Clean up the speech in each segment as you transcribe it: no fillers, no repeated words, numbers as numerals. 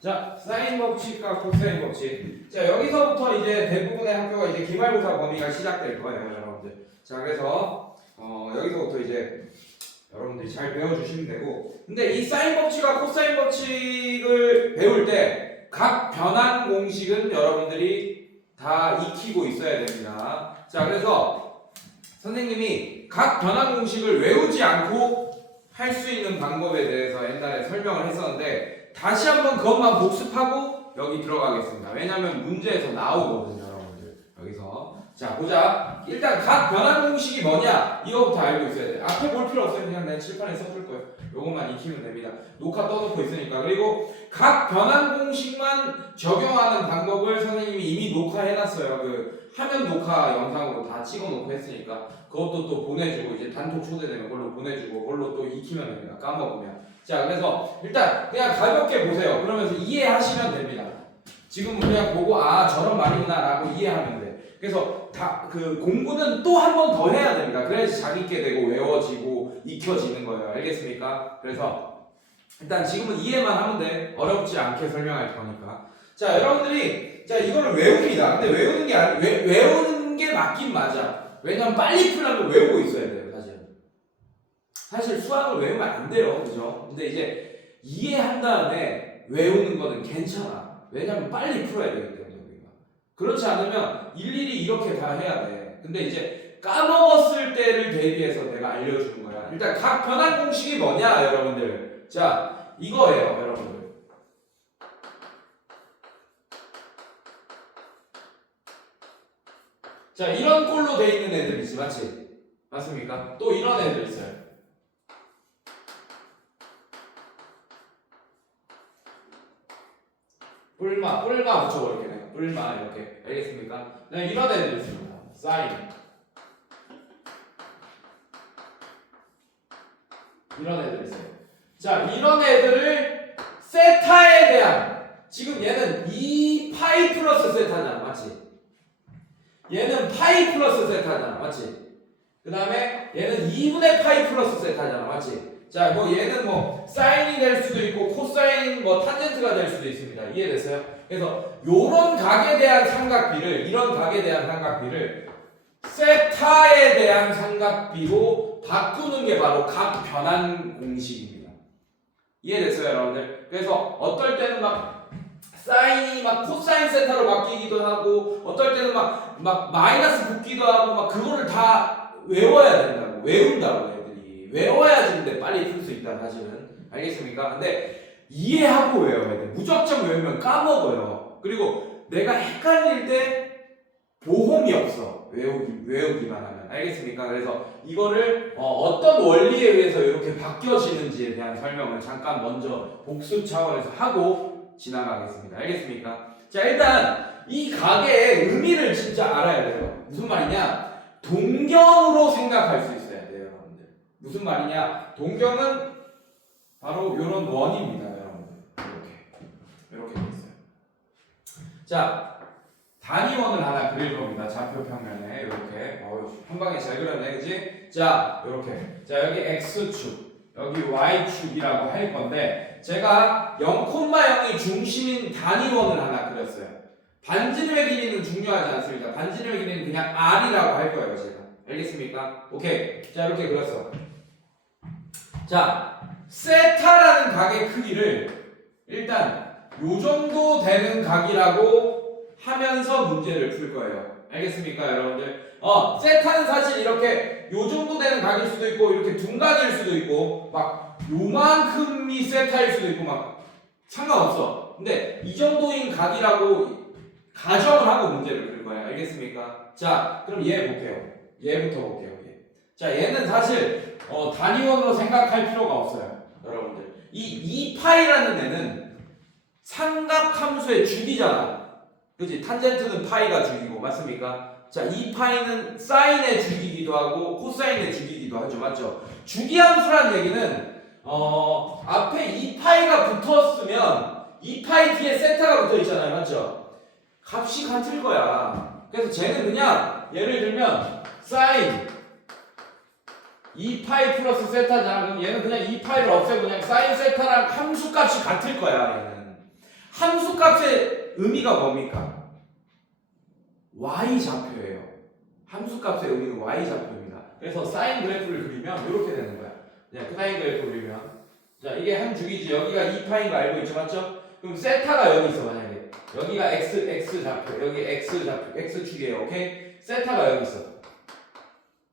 자, 사인 법칙과 코사인 법칙. 자, 여기서부터 이제 대부분의 학교가 이제 기말고사 범위가 시작될 거예요, 여러분들. 자, 그래서 여기서부터 이제 여러분들이 잘 배워주시면 되고. 근데 이 사인 법칙과 코사인 법칙을 배울 때 각 변환 공식은 여러분들이 다 익히고 있어야 됩니다. 자, 그래서 선생님이 각 변환 공식을 외우지 않고 할 수 있는 방법에 대해서 옛날에 설명을 했었는데 다시 한번 그것만 복습하고 여기 들어가겠습니다. 왜냐면 문제에서 나오거든요, 여러분들. 여기서 자 보자. 일단 각 변환 공식이 뭐냐 이거부터 알고 있어야 돼. 앞에 볼 필요 없어요. 그냥 내가 칠판에 써줄 거예요. 요것만 익히면 됩니다. 녹화 떠놓고 있으니까. 그리고 각 변환 공식만 적용하는 방법을 선생님이 이미 녹화해놨어요. 그 화면 녹화 영상으로 다 찍어놓고 했으니까 그것도 또 보내주고 이제 단톡 초대되면 그걸로 보내주고 그걸로 또 익히면 됩니다. 까먹으면. 자, 그래서 일단 그냥 가볍게 보세요. 그러면서 이해하시면 됩니다. 지금은 그냥 보고 아 저런 말이구나 라고 이해하면 돼. 그래서 다 그 공부는 또 한 번 더 해야 됩니다. 그래야지 자기있게 되고 외워지고 익혀지는 거예요. 알겠습니까? 그래서 일단 지금은 이해만 하면 돼. 어렵지 않게 설명할 거니까. 자, 여러분들이 자 이거를 외웁니다. 근데 외우는 게 외우는 게 맞긴 맞아. 왜냐면 빨리 풀려면 외우고 있어야 돼요, 사실 수학을 외우면 안 돼요, 그죠? 근데 이제 이해한 다음에 외우는 거는 괜찮아. 왜냐면 빨리 풀어야 되기 때문에 우리가. 그렇지 않으면 일일이 이렇게 다 해야 돼. 근데 이제 까먹었을 때를 대비해서 내가 알려주는 거야. 일단 각 변환 공식이 뭐냐, 여러분들? 자, 이거예요, 여러분들. 자, 이런 꼴로 돼 있는 애들 있지, 맞지? 맞습니까? 또 이런 애들 있어요. 뿔마 붙여버릴게 내가. 뿔마 이렇게. 알겠습니까? 네, 이런 애들 있습니다. 사인. 이런 애들 있어요. 자, 이런 애들을 세타에 대한 지금 얘는 2파이 플러스 세타잖아, 맞지? 얘는 파이 플러스 세타잖아, 맞지? 그 다음에 얘는 2분의 파이 플러스 세타잖아, 맞지? 자, 뭐 얘는 뭐 사인이 될 수도 있고 코사인 뭐 탄젠트가 될 수도 있습니다. 이해됐어요? 그래서 요런 각에 대한 삼각비를 이런 각에 대한 삼각비를 세타에 대한 삼각비로 바꾸는 게 바로 각 변환 공식입니다. 이해됐어요, 여러분들? 그래서 어떨 때는 막 사인이 막 코사인 세타로 바뀌기도 하고 어떨 때는 막 마이너스 붙기도 하고 막 그거를 다 외워야 된다고. 외운다고 애들이. 외워야지 근데 빨리 풀 수 있다 사실은. 알겠습니까? 근데 이해하고 외워야 돼. 무작정 외우면 까먹어요. 그리고 내가 헷갈릴 때 보험이 없어. 외우기만 하면. 알겠습니까? 그래서 이거를 어떤 원리에 의해서 이렇게 바뀌어지는지에 대한 설명을 잠깐 먼저 복습 차원에서 하고 지나가겠습니다. 알겠습니까? 자, 일단 이 각의 의미를 진짜 알아야 돼요. 무슨 말이냐? 동경으로 생각할 수 있어야 돼요, 여러분들. 무슨 말이냐? 동경은 바로 이런 원입니다, 여러분들. 이렇게 돼 있어요. 자, 단위원을 하나 그릴 겁니다. 좌표 평면에 이렇게. 한 방에 잘 그렸네, 그지? 자, 이렇게. 자, 여기 x축, 여기 y축이라고 할 건데 제가 0,0이 중심인 단위원을 하나 그렸어요. 반지름의 길이는 중요하지 않습니다. 반지름의 길이는 그냥 r이라고 할 거예요, 제가. 알겠습니까? 오케이. 자, 이렇게 그렸어. 자, 세타라는 각의 크기를 일단 요 정도 되는 각이라고 하면서 문제를 풀 거예요. 알겠습니까, 여러분들? 세타는 사실 이렇게 요 정도 되는 각일 수도 있고 이렇게 둔각일 수도 있고 막 요만큼이 세타일 수도 있고 막 상관없어. 근데 이 정도인 각이라고 가정을 하고 문제를 풀 거예요. 알겠습니까? 자, 그럼 얘 볼게요. 얘부터 볼게요. 얘. 자, 얘는 사실 단위원으로 생각할 필요가 없어요. 여러분들. 이 2파이라는 애는 삼각함수의 주기잖아. 그치? 탄젠트는 파이가 주기고, 맞습니까? 자, 2파이는 사인의 주기이기도 하고 코사인의 주기이기도 하죠. 맞죠? 주기함수라는 얘기는 앞에 2파이가 붙었으면 2파이 뒤에 세타가 붙어 있잖아요. 맞죠? 값이 같을 거야. 그래서 쟤는 그냥 예를 들면 사인 2파이 플러스 세타잖아. 그럼 얘는 그냥 2파이를 없애고 그냥 사인 세타랑 함수값이 같을 거야. 얘는 함수값의 의미가 뭡니까? y좌표예요. 함수값의 의미는 y좌표입니다. 그래서 사인 그래프를 그리면 이렇게 되는 거야. 사인 그래프를 그리면 자 이게 한 줄이지. 여기가 2파인 거 알고 있죠, 맞죠? 그럼 세타가 여기 있어. 만약에 여기가 x 좌표, 여기 x 좌표, x축이에요. 오케이? 세타가 여기 있어.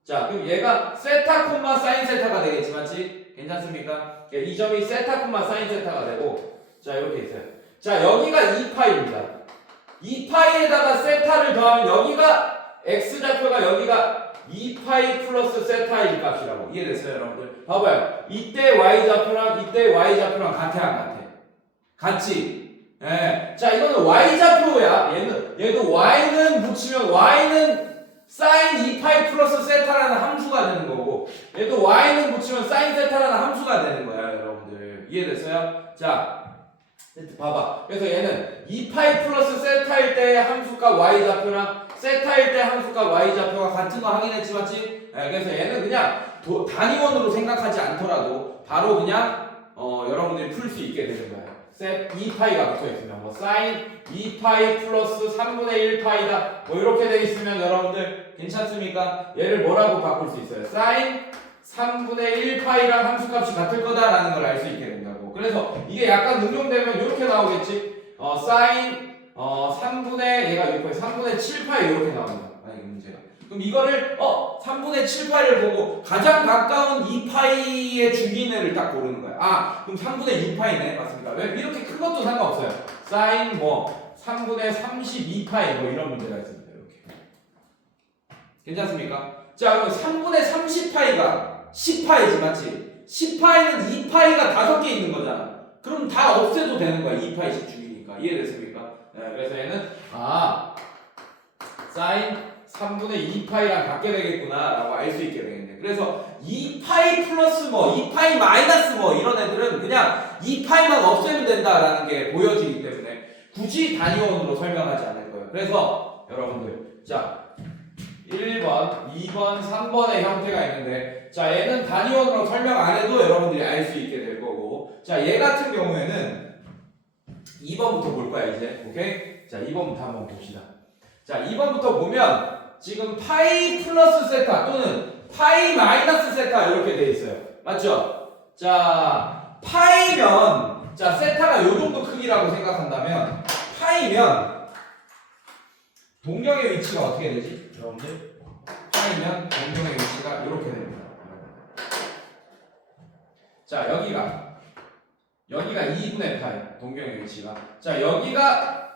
자 그럼 얘가 세타 콤마 사인 세타가 되겠지, 맞지? 괜찮습니까? 이 점이 세타 콤마 사인 세타가 되고, 자 이렇게 있어요. 자 여기가 2파입니다. 2파이에다가 세타를 더하면 여기가 x좌표가 여기가 2파이 플러스 세타일 값이라고. 이해됐어요, 여러분들? 봐봐요. 이때 y좌표랑 이때 y좌표랑 같아 안 같아? 같지? 예. 자 이거는 y좌표야. 얘도 y는 붙이면 y는 사인 2파이 플러스 세타라는 함수가 되는 거고, 얘도 y는 붙이면 사인 세타라는 함수가 되는 거야, 여러분들. 이해됐어요? 자 봐봐. 그래서 얘는 2파이 플러스 세타일 때 함수값 y좌표랑 세타일 때 함수값 y좌표가 같은 거 확인했지, 맞지? 그래서 얘는 그냥 단위원으로 생각하지 않더라도 바로 그냥 여러분들이 풀 수 있게 되는 거예요. 2파이가 붙어있으면 뭐 사인 2파이 플러스 3분의 1파이다 뭐 이렇게 돼 있으면 여러분들 괜찮습니까? 얘를 뭐라고 바꿀 수 있어요? 사인 3분의 1파이랑 함수값이 같을 거다라는 걸 알 수 있게 된다고. 그래서 이게 약간 응용되면 이렇게 나오겠지. 사인 3분의 얘가 6파이 3분의 7파이 이렇게 나옵니다. 만약에 문제가. 그럼 이거를 3분의 7파이를 보고 가장 가까운 2파이의 주기내를 딱 고르는 거야. 아 그럼 3분의 6파이네. 맞습니다. 왜 이렇게 큰 것도 상관없어요. 사인 뭐 3분의 32파이 뭐 이런 문제가 있습니다. 이렇게. 괜찮습니까? 자 그럼 3분의 30파이가 10파이지, 맞지? 10파이는 2파이가 5개 있는 거잖아. 그럼 다 없애도 되는 거야. 2파이씩 주기니까. 이해됐습니까? 네, 그래서 얘는 사인 3분의 2파이랑 같게 되겠구나 라고 알 수 있게 되겠네. 그래서 2파이 플러스 뭐 2파이 마이너스 뭐 이런 애들은 그냥 2파이만 없애면 된다라는 게 보여지기 때문에 굳이 단위원으로 설명하지 않을 거예요. 그래서 여러분들 자 1번, 2번, 3번의 형태가 있는데, 자 얘는 단위원으로 설명 안 해도 여러분들이 알 수 있게 될 거고, 자 얘 같은 경우에는 2번부터 볼 거야 이제. 오케이? 자 2번부터 한번 봅시다. 자 2번부터 보면 지금 파이 플러스 세타 또는 파이 마이너스 세타 이렇게 돼 있어요. 맞죠? 자 파이면 자 세타가 요 정도 크기라고 생각한다면 파이면 동경의 위치가 어떻게 되지? 여러분들 파이면 동경의 위치가 이렇게 됩니다. 자 여기가 2분의 파이 동경의 위치가. 자 여기가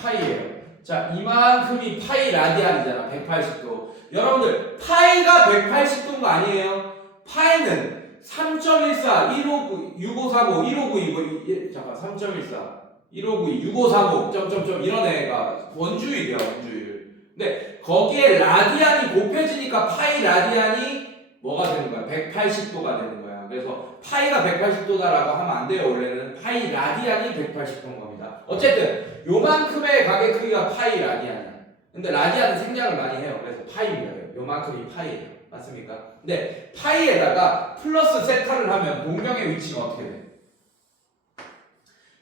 파이예요. 자 이만큼이 파이 라디안이잖아. 180도. 여러분들 파이가 180도인 거 아니에요? 파이는 3.14 1599 6545 1592 잠깐 3.14 1592 6545 점점점 이런 애가 원주율이야, 원주율. 근데 거기에 라디안이 곱해지니까 파이 라디안이 뭐가 되는 거야? 180도가 되는 거야. 그래서 파이가 180도다라고 하면 안 돼요. 원래는 파이 라디안이 180도인 겁니다. 어쨌든 요만큼의 가게 크기가 파이 라디안이야. 근데 라디안은 생략을 많이 해요. 그래서 파이입니다. 요만큼이 파이예요. 맞습니까? 근데 파이에다가 플러스 세타를 하면 동경의 위치가 어떻게 돼?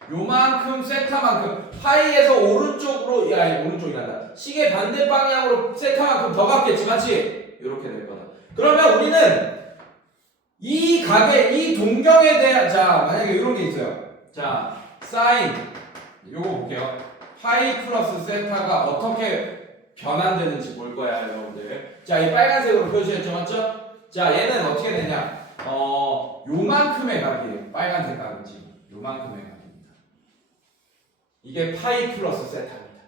요만큼 세타만큼 파이에서 오른쪽으로 오른쪽이란다. 시계 반대 방향으로 세타만큼 더 갔겠지, 맞지? 이렇게 될 거다. 그러면 우리는 이 가게, 이 동경에 대한 자 만약에 이런 게 있어요. 자 사인 요거 볼게요. 파이 플러스 세타가 어떻게 변환되는지 볼 거야, 여러분들. 자 이 빨간색으로 표시했죠, 맞죠? 자 얘는 어떻게 되냐? 요만큼의 각이에요. 빨간색 각은 지금 요만큼의 각. 이게 파이 플러스 세타입니다.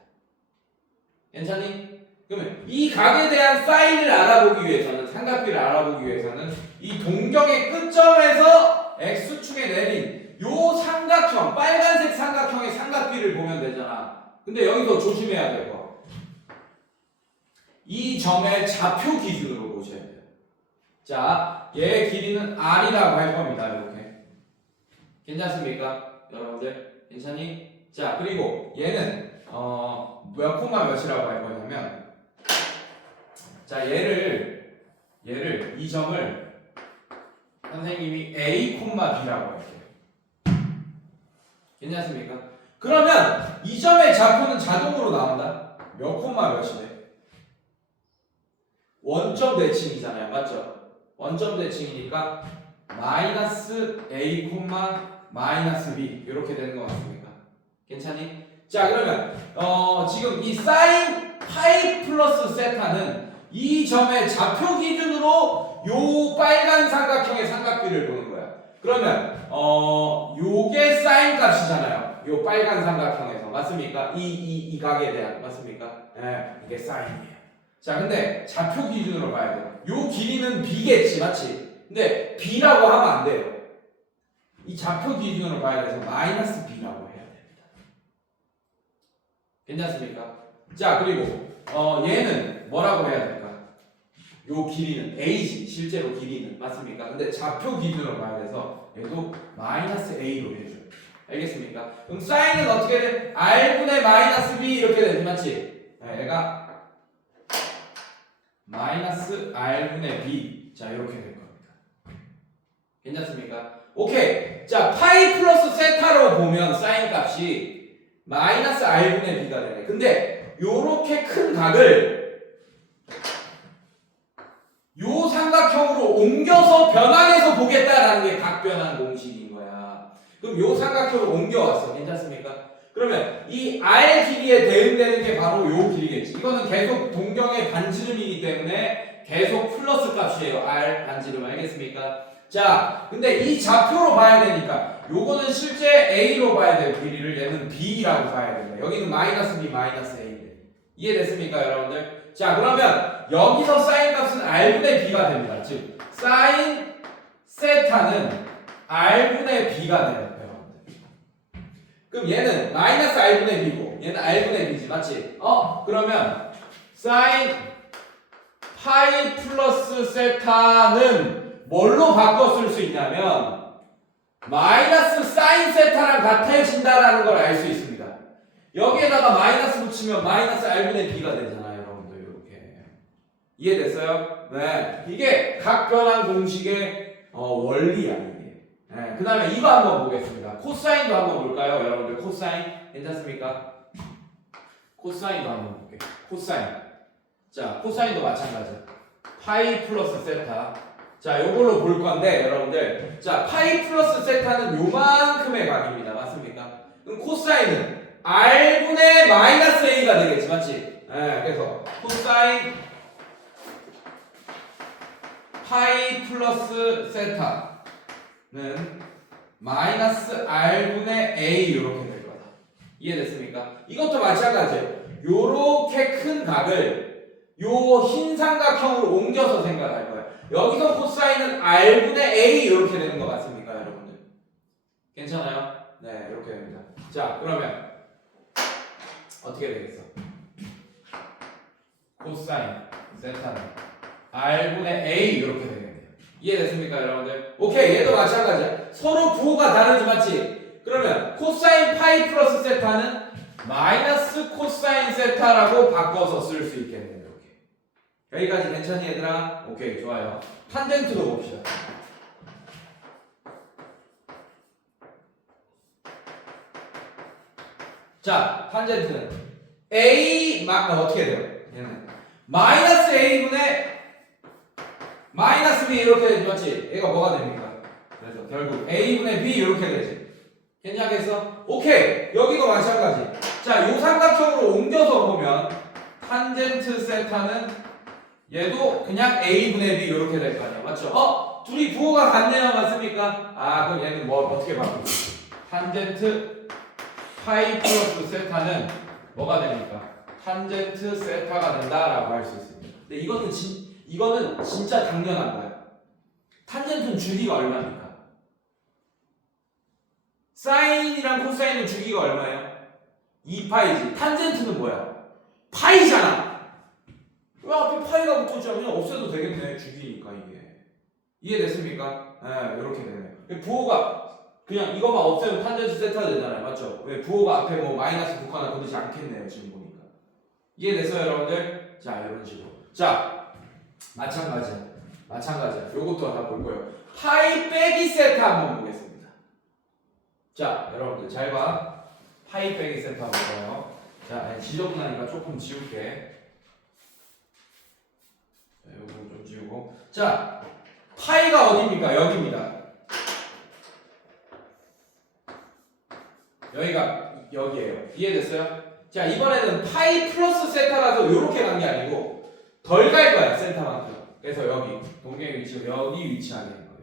괜찮니? 그러면 이 각에 대한 사인을 알아보기 위해서는, 삼각비를 알아보기 위해서는 이 동경의 끝점에서 x축에 내린 요 삼각형, 빨간색 삼각형의 삼각비를 보면 되잖아. 근데 여기서 조심해야 될 거. 이 점의 좌표 기준으로 보셔야 돼요. 자, 얘의 길이는 r이라고 할 겁니다. 이렇게. 괜찮습니까? 여러분들? 괜찮니? 자 그리고 얘는 몇 콤마 몇이라고 할 거냐면 자 얘를 이 점을 선생님이 a 콤마 b라고 할게요. 괜찮습니까? 그러면 이 점의 좌표는 자동으로 나온다. 몇 콤마 몇이네? 원점 대칭이잖아요. 맞죠? 원점 대칭이니까 마이너스 A, 마이너스 B 이렇게 되는 거 맞습니까? 괜찮니? 자 그러면 지금 이 사인 파이 플러스 세타는 이 점의 좌표 기준으로 요 빨간 삼각형의 삼각비를 보는 거야. 그러면 요게 사인 값이잖아요. 요 빨간 삼각형에서 맞습니까? 이 각에 대한 맞습니까? 예, 이게 사인이에요. 자 근데 좌표 기준으로 봐야 돼요. 요 길이는 B겠지 맞지? 근데 B라고 하면 안 돼요. 이 좌표 기준으로 봐야 돼서 마이너스 B라고 해야 됩니다. 괜찮습니까? 자 그리고 얘는 뭐라고 해야 될까? 요 길이는 A지 실제로 길이는 맞습니까? 근데 좌표 기준으로 봐야 돼서 얘도 마이너스 A로 해줘요. 알겠습니까? 그럼 사인은 어떻게 돼? R분의 마이너스 B 이렇게 되지 맞지? 얘가 마이너스 R분의 B 자 이렇게 될 겁니다. 괜찮습니까? 오케이. 자 파이 플러스 세타로 보면 사인 값이 마이너스 R분의 B가 되네. 근데 요렇게 큰 각을 요 삼각형으로 옮겨서 변환해서 보겠다라는 게 각변환 공식인 거야. 그럼 요 삼각형을 옮겨왔어. 괜찮습니까? 그러면 이 R 길이에 대응되는 게 바로 요 길이겠지. 이거는 계속 동경의 반지름이기 때문에 계속 플러스 값이에요. R 반지름 알겠습니까? 자, 근데 이 좌표로 봐야 되니까 요거는 실제 A로 봐야 될 길이를 얘는 B라고 봐야 됩니다. 여기는 마이너스 B, 마이너스 A인데 이해됐습니까 여러분들? 자 그러면 여기서 사인 값은 R분의 B가 됩니다. 즉 사인 세타는 R분의 B가 돼요. 그럼 얘는 마이너스 R분의 B고 얘는 R분의 B지 맞지? 그러면 사인 파이 플러스 세타는 뭘로 바꿔 쓸 수 있냐면 마이너스 사인 세타랑 같아진다라는 걸 알 수 있습니다. 여기에다가 마이너스 붙이면 마이너스 R분의 B가 되잖아요 여러분들. 이렇게 이해됐어요? 네, 이게 각변환 공식의 원리야 이게. 네, 그 다음에 이거 한번 보겠습니다. 코사인도 한번 볼까요 여러분들? 코사인 괜찮습니까? 코사인도 한번 볼게요. 코사인. 자 코사인도 마찬가지. 파이 플러스 세타. 자 요걸로 볼 건데 여러분들, 자 파이 플러스 세타는 요만큼의 각입니다. 맞습니까? 그럼 코사인은 R분의 마이너스 A가 되겠지 맞지? 네, 그래서 코사인 파이 플러스 세타는 마이너스 R분의 A 이렇게 될 거다. 이해됐습니까? 이것도 마찬가지예요. 요렇게 큰 각을 요 흰 삼각형으로 옮겨서 생각할 거예요. 여기서 코사인은 R분의 A 이렇게 되는 거 맞습니까 여러분들? 괜찮아요? 네 이렇게 됩니다. 자 그러면 어떻게 되겠어? 코사인 세타는 R분의 A 이렇게 되겠네요. 이해됐습니까 여러분들? 오케이 얘도 마찬가지야. 서로 부호가 다르지 맞지? 그러면 코사인 파이 플러스 세타는 마이너스 코사인 세타라고 바꿔서 쓸 수 있겠네요. 이렇게 여기까지 괜찮니 얘들아? 오케이 좋아요. 탄젠트도 봅시다. 자 탄젠트는 A 어떻게 돼요? 얘는 마이너스 A분의 마이너스 B 이렇게 되지 맞지? 얘가 뭐가 됩니까? 그래서 결국 A분의 B 이렇게 되지. 괜찮겠어? 오케이 여기도 마찬가지. 자 요 삼각형으로 옮겨서 보면 탄젠트 세타는 얘도 그냥 A분의 B 이렇게 될 거 아니야 맞죠? 둘이 부호가 같네요 맞습니까? 그럼 얘는 뭐 어떻게 바꾸죠? 탄젠트 파이 플러스 세타는 뭐가 됩니까? 탄젠트 세타가 된다라고 할 수 있습니다. 근데 이거는 진짜 당연한 거야. 탄젠트는 주기가 얼마입니까? 사인이랑 코사인은 주기가 얼마예요? 2파이지. 탄젠트는 뭐야? 파이잖아. 왜 앞에 파이가 붙었지? 그냥 없애도 되겠네. 주기니까 이게. 이해됐습니까? 네, 이렇게 되네요. 부호가 그냥 이것만 없애면 탄젠트 세타 되잖아요. 맞죠? 왜 부호가 앞에 뭐 마이너스 붙거나 그러지 않겠네요. 지금 보니까. 이해됐어요, 여러분들? 자, 이런 식으로. 자, 마찬가지야. 요것도 다 볼 거예요. 파이 빼기 세타 한번 보겠습니다. 자, 여러분들 잘 봐. 파이 빼기 세타 볼까요? 자, 지저분하니까 조금 지울게. 자, 요거 좀 지우고. 자, 파이가 어디입니까? 여기입니다. 여기가 여기에요. 이해됐어요? 자, 이번에는 파이 플러스 세타라서 요렇게 간 게 아니고 덜 갈 거야, 세타만큼. 그래서 여기 동경의 위치가 여기 위치하게 된 거예요.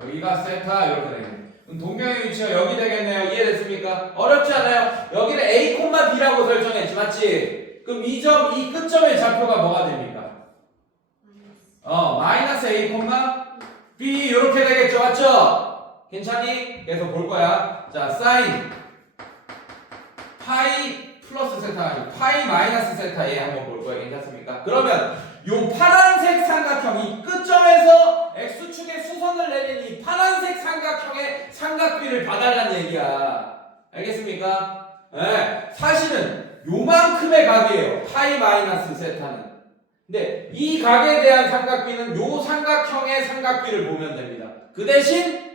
여기가 세타 이렇게 되겠네요. 그럼 동경의 위치가 여기 되겠네요. 이해됐습니까? 어렵지 않아요? 여기는 A, B라고 설정했지, 맞지? 그럼 이 점, 이 끝점의 좌표가 뭐가 됩니까? 마이너스 A, B 이렇게 되겠죠, 맞죠? 괜찮니? 그래서 볼 거야. 자, 사인 파이 플러스 세타 아니고 파이 마이너스 세타 얘 한번 볼 거야. 괜찮습니까? 그러면 요 파란색 삼각형이 끝점에서 X축에 수선을 내린 이 파란색 삼각형의 삼각비를 봐달라는 얘기야. 알겠습니까? 네, 사실은 요만큼의 각이에요. 파이 마이너스 세타는. 근데 이 각에 대한 삼각비는 요 삼각형의 삼각비를 보면 됩니다. 그 대신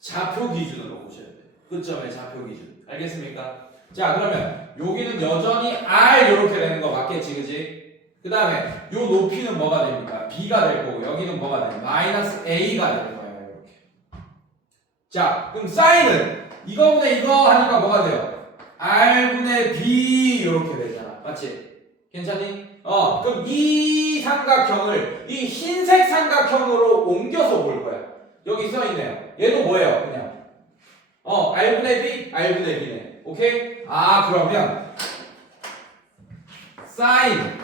좌표 기준으로 보셔야 돼요. 끝점의 좌표 기준. 알겠습니까? 자, 그러면 여기는 여전히 R 이렇게 되는 거 맞겠지, 그지? 그 다음에 요 높이는 뭐가 됩니까? B가 될 거고 여기는 뭐가 돼요? 마이너스 A가 될 거예요. 이렇게. 자, 그럼 사인은 이거분의 이거 하니까 뭐가 돼요? R분의 B 이렇게 되잖아. 맞지? 괜찮니? 그럼 이 삼각형을 이 흰색 삼각형으로 옮겨서 볼 거야. 여기 써있네요. 얘도 뭐예요? 그냥 R분의 B, R분의 B네. 오케이? 그러면 사인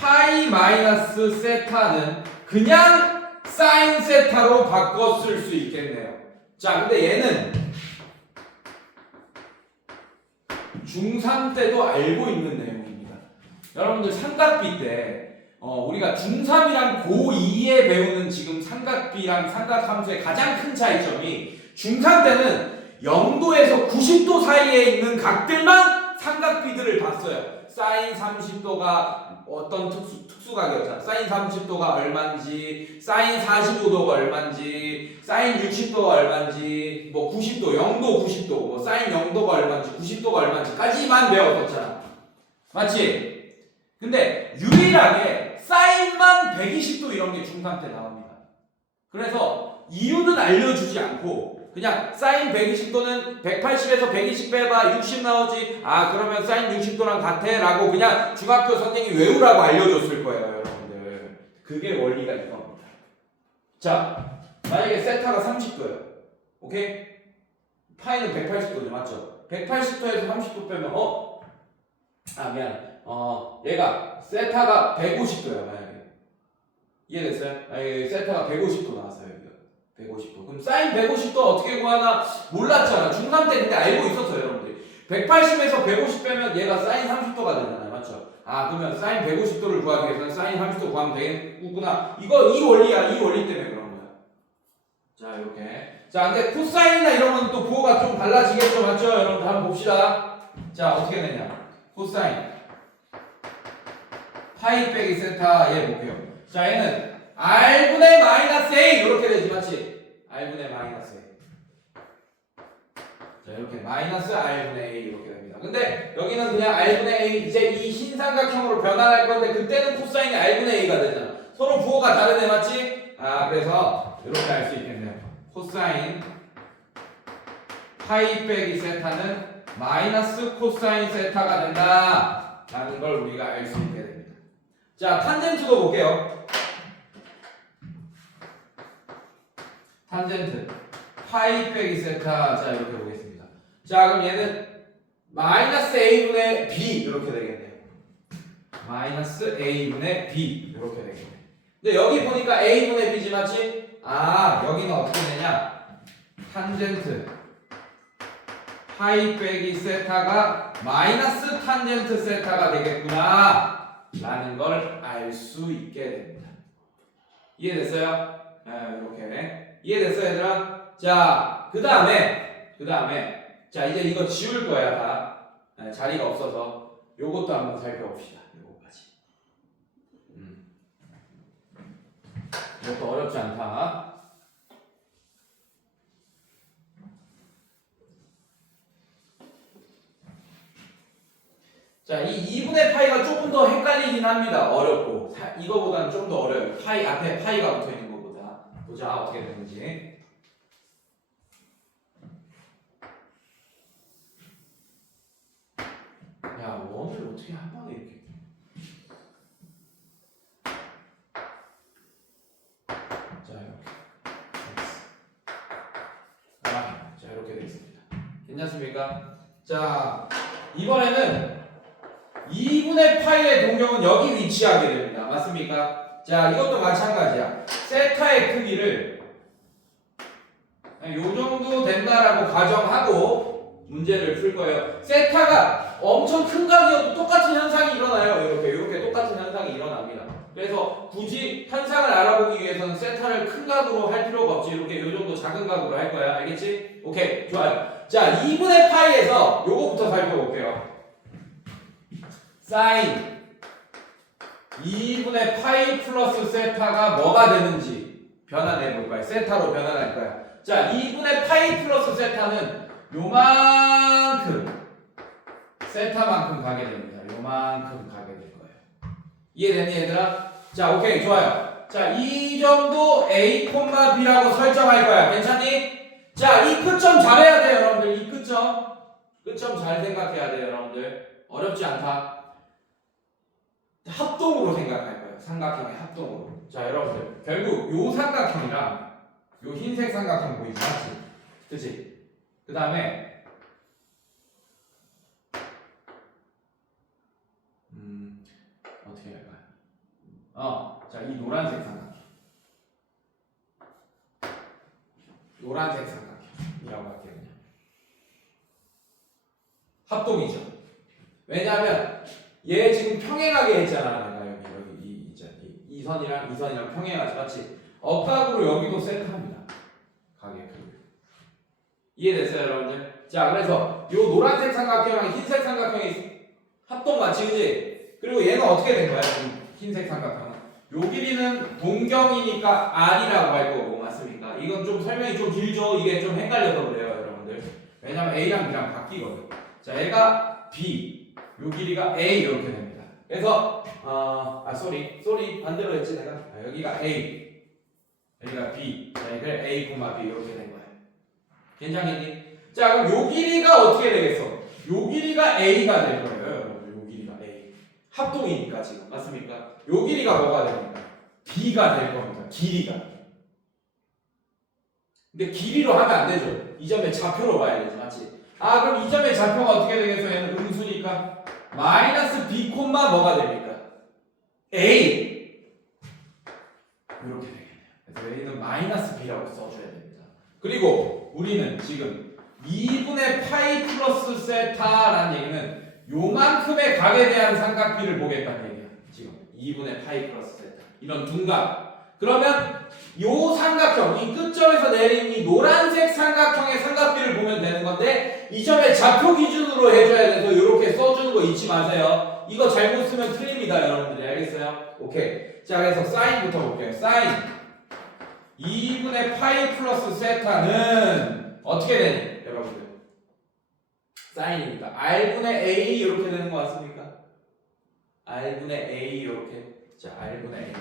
파이 마이너스 세타는 그냥 사인 세타로 바꿔 쓸 수 있겠네요. 자, 근데 얘는 중3 때도 알고 있는 내용입니다. 여러분들 삼각비 때 우리가 중3이랑 고2에 배우는 지금 삼각비랑 삼각함수의 가장 큰 차이점이 중3 때는 0도에서 90도 사이에 있는 각들만 삼각비들을 봤어요. 사인 30도가 어떤 특수각이었잖아. 사인 30도가 얼마인지, 사인 45도가 얼마인지, 사인 60도가 얼마인지, 뭐 90도, 0도 90도, 뭐 사인 0도가 얼마인지, 90도가 얼마인지까지만 배웠었잖아. 맞지? 근데 유일하게 사인만 120도 이런 게 중3 때 나옵니다. 그래서 이유는 알려주지 않고 그냥 사인 120도는 180에서 120 빼봐 60 나오지. 그러면 사인 60도랑 같아 라고 그냥 중학교 선생님이 외우라고 알려줬을 거예요, 여러분들. 그게 원리가 이겁니다. 자, 만약에 세타가 30도예요. 오케이? 파이는 180도죠, 맞죠? 180도에서 30도 빼면 미안. 얘가 세타가 150도야, 만약에. 이해됐어요? 세타가 150도 나왔어요, 여기가. 150도. 그럼 사인 150도 어떻게 구하나 몰랐잖아. 중3 때 근데 알고 있었어요, 여러분들. 180에서 150 빼면 얘가 사인 30도가 되잖아요, 맞죠? 그러면 사인 150도를 구하기 위해서는 사인 30도 구하면 되겠구나. 이 원리야, 이 원리 때문에 그런 거야. 자, 이렇게. 자, 근데 코사인이나 이런 건 또 부호가 좀 달라지겠죠, 맞죠? 여러분, 한번 봅시다. 자, 어떻게 되냐? 코사인. 파이 빼기 세타 얘 볼게요. 자, 얘는 R분의 마이너스 A 이렇게 되지, 맞지? R분의 마이너스 A. 자, 이렇게 마이너스 R분의 A 이렇게 됩니다. 근데 여기는 그냥 R분의 A 이제 이 흰 삼각형으로 변환할 건데 그때는 코사인이 R분의 A가 되잖아. 서로 부호가 다르네, 맞지? 그래서 이렇게 할 수 있겠네요. 코사인 파이 빼기 세타는 마이너스 코사인 세타가 된다 라는 걸 우리가 알 수 있게 됩니다. 자, 탄젠트도 볼게요. 탄젠트 파이 빼기 세타. 자, 이렇게 보겠습니다. 자, 그럼 얘는 마이너스 A분의 B 이렇게 되겠네요. 마이너스 A분의 B 이렇게 되겠네요. 근데 여기 보니까 A분의 B지, 맞지? 여기는 어떻게 되냐? 탄젠트 파이 빼기 세타가 마이너스 탄젠트 세타가 되겠구나 라는 걸 알 수 있게 됩니다. 이해됐어요? 이렇게 이해됐어요, 얘들아? 자, 그 다음에 자, 이제 이거 지울 거야, 다. 자리가 없어서 요것도 한번 살펴봅시다. 요거까지. 이것도 어렵지 않다. 자, 이 2분의 파이가 조금 더 헷갈리긴 합니다. 어렵고. 이거보다는 좀 더 어려워요. 파이 앞에 파이가 붙어 있는 것보다. 보자 어떻게 되는지. 야, 원을 어떻게 한 방에 이렇게. 자, 이렇게. 자, 이렇게 되겠습니다. 괜찮습니까? 자, 이번에는 2분의 파이의 동경은 여기 위치하게 됩니다. 맞습니까? 자, 이것도 마찬가지야. 세타의 크기를 요 정도 된다라고 가정하고 문제를 풀 거예요. 세타가 엄청 큰 각이어도 똑같은 현상이 일어나요. 이렇게 똑같은 현상이 일어납니다. 그래서 굳이 현상을 알아보기 위해서는 세타를 큰 각으로 할 필요가 없지. 이렇게 요 정도 작은 각으로 할 거야. 알겠지? 오케이, 좋아요. 자, 2분의 파이에서 요거부터 살펴볼게요. 사인 2분의 파이 플러스 세타가 뭐가 되는지 변환해 볼 거야. 세타로 변환할 거야. 자, 2분의 파이 플러스 세타는 요만큼 세타만큼 가게 됩니다. 요만큼 가게 될 거예요. 이해되니 얘들아? 자, 오케이, 좋아요. 자, 이 정도 A, B라고 설정할 거야. 괜찮니? 자, 이 끝점 잘해야 돼요, 여러분들. 이 끝점 잘 생각해야 돼요, 여러분들. 어렵지 않다. 합동으로 생각할 거예요. 삼각형의 합동으로. 자, 여러분들. 결국 요 삼각형이랑 요 흰색 삼각형 보이지? 맞지? 그치? 그 다음에 어떻게 할까요? 자, 이 노란색 삼각형. 노란색 삼각형이라고 할게요. 그냥. 합동이죠. 왜냐하면 얘 지금 평행하게 했잖아. 내가 여기 이 선이랑 이 선이랑 평행하지, 맞지? 억각으로 여기도 세트합니다. 가게 크기. 이해됐어요, 여러분들? 자, 그래서 요 노란색 삼각형이랑 흰색 삼각형이 합동 맞지, 그지? 그리고 얘는 어떻게 된 거야? 흰색 삼각형은 요 길이는 동경이니까 R이라고 할 거고, 맞습니까? 이건 좀 설명이 좀 길죠. 이게 좀 헷갈려서 그래요, 여러분들. 왜냐면 A랑 B랑 바뀌거든. 자, 얘가 B, 요 길이가 A 이렇게 됩니다. 그래서 쏘리 반대로 했지 내가. 여기가 A, 여기가 B, 자, 이걸 A, B 이렇게 된 거예요. 괜찮겠니? 자, 그럼 요 길이가 어떻게 되겠어? 요 길이가 A가 될 거예요, 여러분. 요 길이가 A. 합동이니까 지금 맞습니까? 요 길이가 뭐가 됩니까? B가 될 겁니다. 길이가. 근데 길이로 하면 안 되죠. 이 점의 좌표로 봐야 되지, 맞지? 그럼 이 점의 좌표가 어떻게 되겠어요? 얘는 음수니까 마이너스 B, 뭐가 됩니까? A. 이렇게 되겠네요. 그래서 A는 마이너스 B라고 써줘야 됩니다. 그리고 우리는 지금 2분의 파이 플러스 세타라는 얘기는 요만큼의 각에 대한 삼각비를 보겠다는 얘기야. 지금 2분의 파이 플러스 세타. 이런 둔각. 그러면 요 삼각형, 이 끝점에서 내린 이 노란색 삼각형의 삼각비를 보면 되는 건데 이 점의 좌표 기준으로 해줘야 돼서 이렇게 써주는 거 잊지 마세요. 이거 잘못 쓰면 틀립니다, 여러분들이. 알겠어요? 오케이. 자, 그래서 사인부터 볼게요. 사인 2분의 파이 플러스 세타는 어떻게 되니? 여러분들. 사인이니까 R분의 A 이렇게 되는 거 맞습니까? R분의 A 이렇게. 자, R분의 A.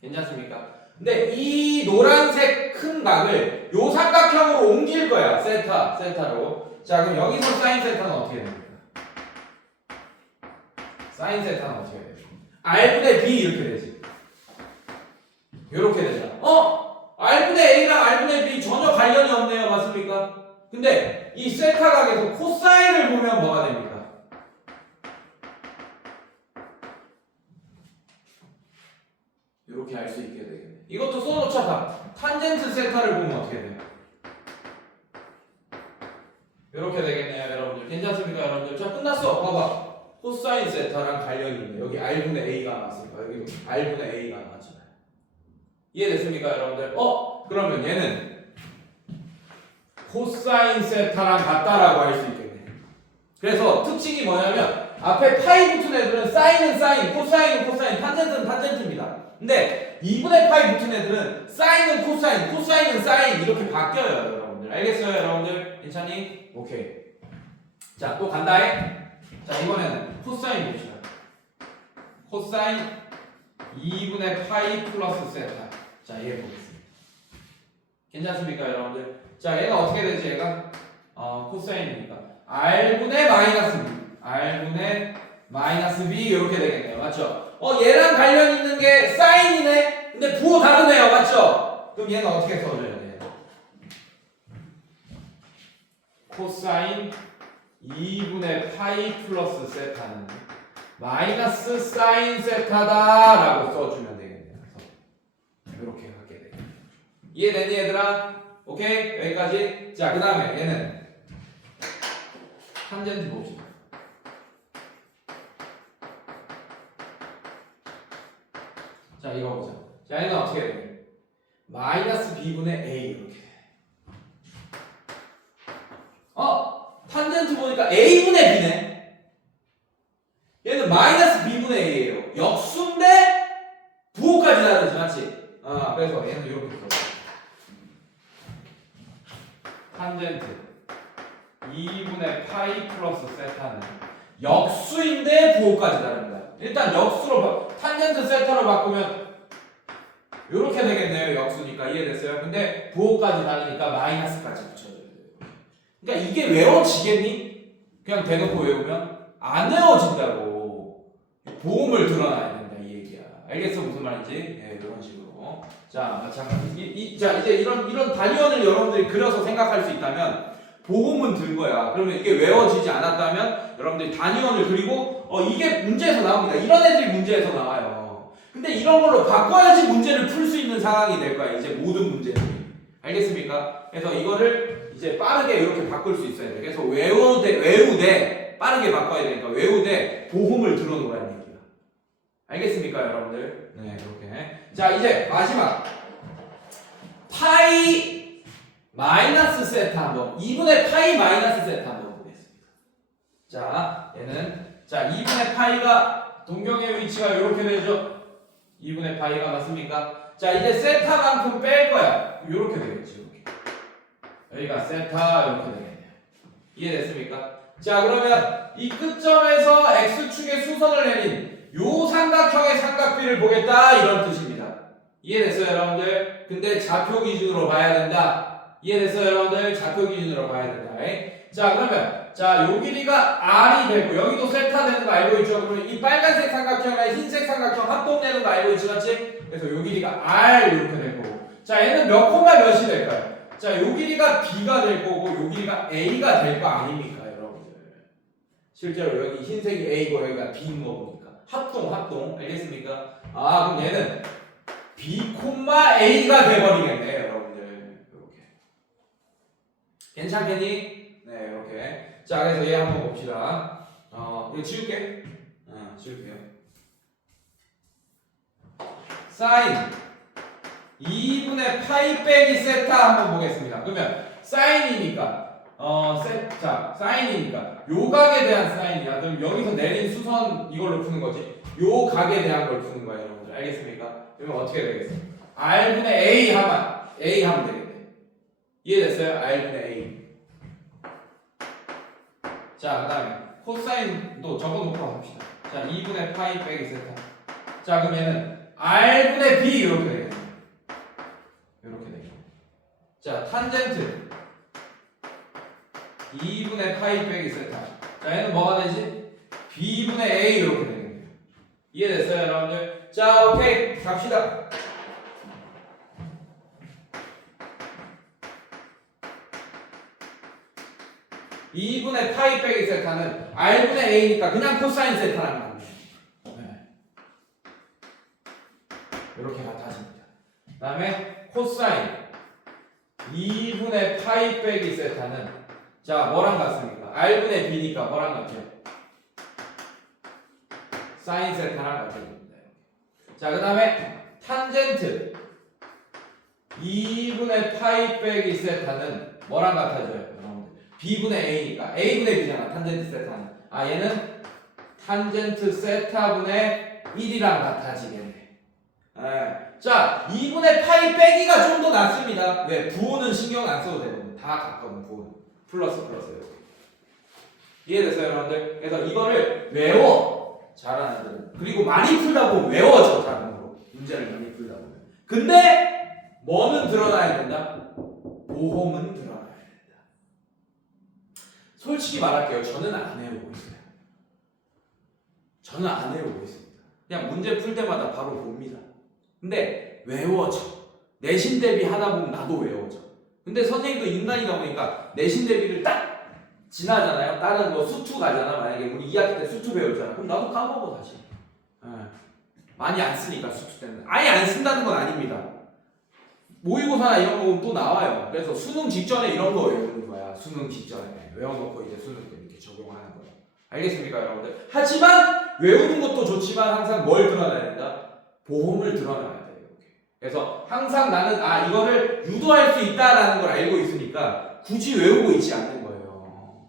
괜찮습니까? 근데 이 노란색 큰 각을 요 삼각형으로 옮길 거야. 세타로. 자, 그럼 여기서 사인 세타는 어떻게 됩니까? 사인 세타는 어떻게 돼요? R분의 B 이렇게 되지. 이렇게 되잖아. R분의 A랑 R분의 B 전혀 관련이 없네요. 맞습니까? 근데 이 세타 각에서 코사인을 보면 뭐가 됩니까? 이렇게 알 수 있게 되겠네. 이것도 써놓자. 탄젠트 세타를 보면 어떻게 돼요? 이렇게 되겠네요, 여러분들. 괜찮습니까, 여러분들? 자, 끝났어. 봐봐. 코사인 세타랑 관련이 있네. 여기 R분의 A가 나왔으니까 여기 R분의 A가 나왔잖아요. 이해됐습니까, 여러분들? 그러면 얘는 코사인 세타랑 같다라고 할 수 있겠네. 그래서 특징이 뭐냐면 앞에 파이 붙은 애들은 사인은 사인, 코사인은 코사인, 탄젠트는 탄젠트입니다. 근데 2분의 파이 붙은 애들은 사인은 코사인, 코사인은 사인 이렇게 바뀌어요, 여러분들. 알겠어요, 여러분들? 괜찮니? 오케이. 자, 또 간다해. 자, 이번에는 코사인 봅시다. 코사인 2분의 파이 플러스 세타. 자, 얘 보겠습니다. 괜찮습니까, 여러분들? 자, 얘가 어떻게 되지? 얘가 코사인이니까 r분의 마이너스 b, r분의 마이너스 b 이렇게 되겠네요, 맞죠? 얘랑 관련 있는 게 사인이네. 근데 부호 다르네요, 맞죠? 그럼 얘는 어떻게 써줘야 돼요? 코사인 2분의 파이 플러스 세타는 마이너스 사인 세타다라고 써주면 되겠네요. 그래서 이렇게 갖게 돼요. 이해되니 얘들아? 오케이? 여기까지. 자, 그 다음에 얘는 탄젠트 봅시다. 자, 이거 보자. 자, 얘는 어떻게 돼요? 마이너스 b분의 a 이렇게. 탄젠트 보니까 a분의 b네. 얘는 마이너스 b분의 a예요. 역수인데 부호까지 다르지, 맞지? 그래서 얘는 이렇게 써. 탄젠트 2분의 파이 플러스 세타는 역수인데 부호까지 다릅니다. 일단 역수로 탄젠트 세타로 바꾸면 이렇게 되겠네요. 역수니까 이해됐어요? 근데 부호까지 다르니까 마이너스까지 붙여줘야 돼요. 그러니까 이게 외워지겠니? 그냥 대놓고 외우면 안 외워진다고. 보험을 드러나야 된다 이 얘기야. 알겠어 무슨 말인지? 네, 이런 식으로. 자, 마찬가지. 자, 이제 이런 단위원을 여러분들이 그려서 생각할 수 있다면 보험은 든 거야. 그러면 이게 외워지지 않았다면 여러분들이 단위원을 그리고 이게 문제에서 나옵니다. 이런 애들이 문제에서 나와요. 근데 이런 걸로 바꿔야지 문제를 풀 수 있는 상황이 될 거야. 이제 모든 문제들이. 알겠습니까? 그래서 이거를 이제 빠르게 이렇게 바꿀 수 있어야 돼. 그래서 외우되 빠르게 바꿔야 되니까 외우되 보험을 들어놓으라는 얘기야. 알겠습니까, 여러분들? 네, 이렇게. 자, 이제 마지막 파이 마이너스 세타 한번 2분의 파이 마이너스 세타 한번 보겠습니다. 자, 얘는 자 2분의 파이가 동경의 위치가 이렇게 되죠. 2분의 파이가 맞습니까? 자, 이제 세타만큼 뺄 거야. 이렇게 되겠지. 이렇게. 여기가 세타 이렇게 되겠네요. 이해됐습니까? 자, 그러면 이 끝점에서 x축의 수선을 내린 요 삼각형의 삼각비를 보겠다 이런 뜻입니다. 이해됐어요, 여러분들? 근데 좌표 기준으로 봐야 된다. 이해됐어요, 여러분들? 좌표 기준으로 봐야 된다. 자, 그러면 자, 요 길이가 r이 되고 여기도 세타 되는 거 알고 있죠? 그러면 이 빨간색 삼각형과 흰색 삼각형 합동되는 거 알고 있지, 맞지? 그래서 요 길이가 r 이렇게 될 거고. 자, 얘는 몇 콤마 몇이 될까요? 자, 요 길이가 b가 될 거고 요 길이가 a가 될 거 아닙니까, 여러분들? 실제로 여기 흰색이 a고 여기가 b인 거 보니까 합동 알겠습니까? 그럼 얘는 b, a가 돼버리겠네, 여러분들. 이렇게 괜찮겠니? 네, 이렇게. 자, 그래서 얘 한번 봅시다. 이거 지울게. 지울게요. 사인 2분의 파이 빼기 세타 한번 보겠습니다. 그러면 사인이니까 사인이니까 요 각에 대한 사인이야. 그럼 여기서 내린 수선 이걸로 푸는 거지. 요 각에 대한 걸 푸는 거예요, 여러분들. 알겠습니까? 그러면 어떻게 되겠어? r분의 a 하면 되겠네. 이해됐어요? r분의 a. 자, 그 다음에 코사인도 적어놓고 합시다. 자, 2분의 파이 빼기 세타. 자, 그럼 얘는 r분의 b 이렇게 되겠네. 이렇게 되겠네. 자, 탄젠트 2분의 파이 빼기 세타. 자, 얘는 뭐가 되지? b분의 a 이렇게 되겠네요. 이해됐어요, 여러분들? 자, 오케이. 갑시다. (2분의 파이 빼기 세타는 r분의 a니까 그냥 코사인 세타라는 겁니다. 네. 이렇게 같아집니다. 그 다음에 코사인 2분의 파이 빼기 세타는 자, 뭐랑 같습니까? r분의 b니까 뭐랑 같죠? 사인 세타랑 같아집니다. 자, 그 다음에 탄젠트 2분의 파이 빼기 세타는 뭐랑 같아져요? b분의 a니까 a분의 b잖아. 탄젠트 세타는. 얘는 탄젠트 세타분의 1이랑 같아지겠네. 자, 2분의 파이 빼기가 좀 더 낫습니다. 왜? 부호는 신경 안 써도 되거든. 다 같거든, 부호는. 플러스 이렇게. 이해됐어요, 여러분들? 그래서 이거를 외워. 잘하는 애들은. 그리고 많이 풀다 보면 외워져, 자동으로. 문제를 많이 풀다 보면. 근데 뭐는 드러나야 된다? 보험은 드러나야 된다. 솔직히 말할게요. 저는 안 해오고 있어요. 저는 안 해오고 있습니다. 그냥 문제 풀 때마다 바로 봅니다. 근데 외워져. 내신 대비 하다 보면 나도 외워져. 근데 선생님도 인간이다 보니까 내신 대비를 딱 지나잖아요. 다른 뭐 수투 가잖아. 만약에 우리 2학기 때 수투 배우잖아. 그럼 나도 까먹어 다시. 많이 안 쓰니까 수투 때는. 아예 안 쓴다는 건 아닙니다. 모의고사나 이런 거 보면 또 나와요. 그래서 수능 직전에 이런 거 외우는 거야. 수능 직전에 외워놓고 이제 수능 때 이렇게 적용하는 거예요. 알겠습니까, 여러분들? 하지만 외우는 것도 좋지만 항상 뭘 드러나야 된다? 보험을 드러나야 돼요. 이렇게. 그래서 항상 나는 이거를 유도할 수 있다라는 걸 알고 있으니까 굳이 외우고 있지 않는 거예요.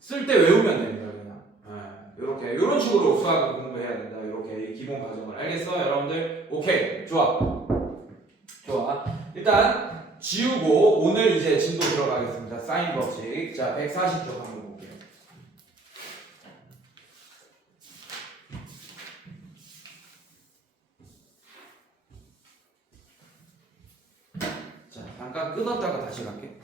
쓸 때 외우면 됩니다, 그냥. 이렇게 이런 식으로 수학을 공부해야 된다. 이렇게 기본 과정을 알겠어, 여러분들? 오케이, 좋아. 일단 지우고 오늘 이제 진도 들어가겠습니다. 사인 법칙. 자, 140쪽 한번 볼게요. 자, 잠깐 끊었다가 다시 갈게.